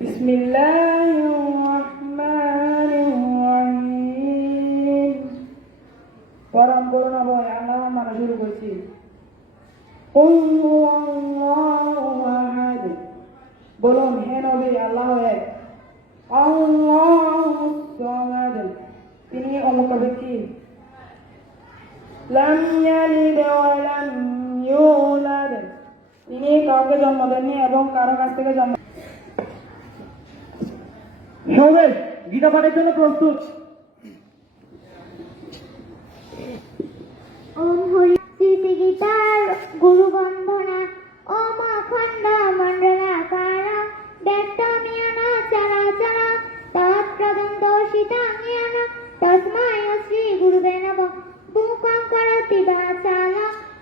বিসমিল্লাহিররহমানিররহিম। পরম করুণাময় আল্লাহ নামে শুরু করছি। কুল হুয়াল্লাহু আহাদ। বলুন হে নবী, আল্লাহ এক। আল্লাহুস সামাদ। তিনি অমুখাপেক্ষী। লাম ইয়ালিদ ওয়া লাম ইউলাদ। তিনি কাউকে জন্ম দেননি এবং কারো কাছ থেকে জন্ম। সবাই গীতা পাঠের জন্য প্রস্তুত। ওম হরি শ্রী গীতার গুরু বন্দনা। ওম অখণ্ড মণ্ডলাকার ব্যক্তমিয়ন চরাচর তৎপ্রদম দোষিতাজ্ঞান তস্মায় শ্রী গুরুবে নমঃ। বুকং করোতি বাচাল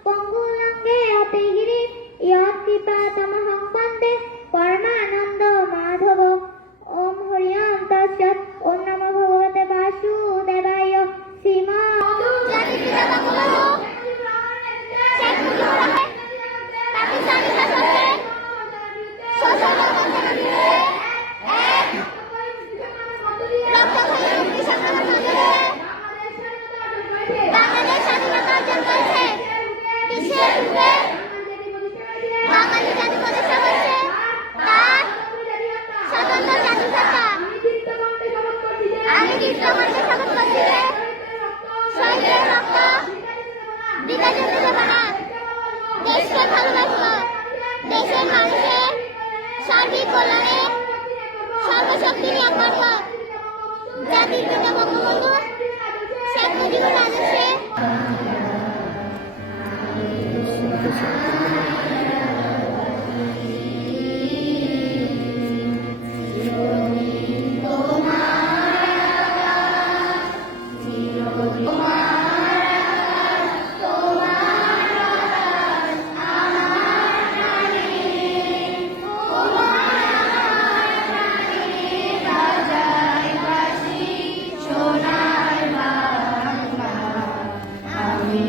পঙ্গুলঙ্গে অতিগিরি ইয়ৎকৃপাতমহং বন্দে পরমানন্দ মাধব। ওম হরি ওম তৎসৎ। ওম নমো ভগবতে বাসুদেবায়। শ্রীমৎ দেশকে ভালোবাসবো, দেশের মানুষের সার্বিক কল্যাণে সর্বশক্তি নিয়োগ করব। জাতির পিতা বঙ্গবন্ধু শেখ মুজিবুর আদর্শে সোনার বাংলা, আমি